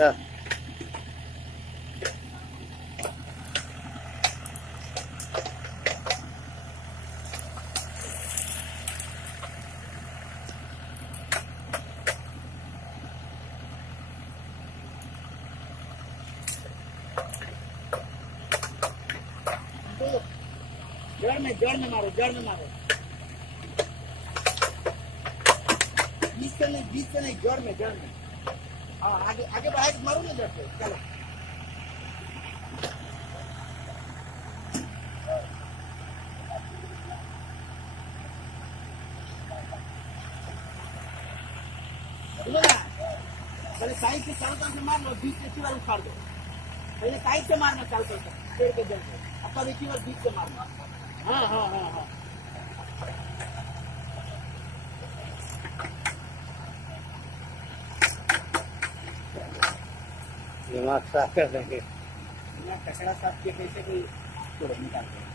हाँ। जड़ में मारो, जड़ में मारो। बीच से नहीं, जड़ में, जड़ में। हाँ, आगे आगे बढ़ा के मारो ना जड़ पे। चलो सुनो ना, पहले साइड से चारों तरफ से मार लो, बीच से इसी बार उखाड़ दो। पहले साइड से मारना चालू करता पेड़ के जड़ से, अब तब इसी बार बीच से मारना। हाँ हाँ हाँ हाँ। दिमाग साफ कर देंगे। कचरा साफ किए कैसे कोई छोड़ निकालते हैं।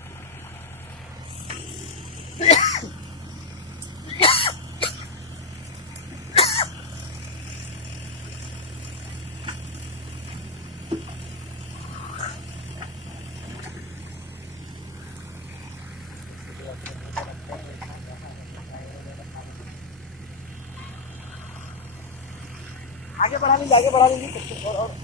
आगे बढ़ा लीजिए, आगे बढ़ा लीजिए और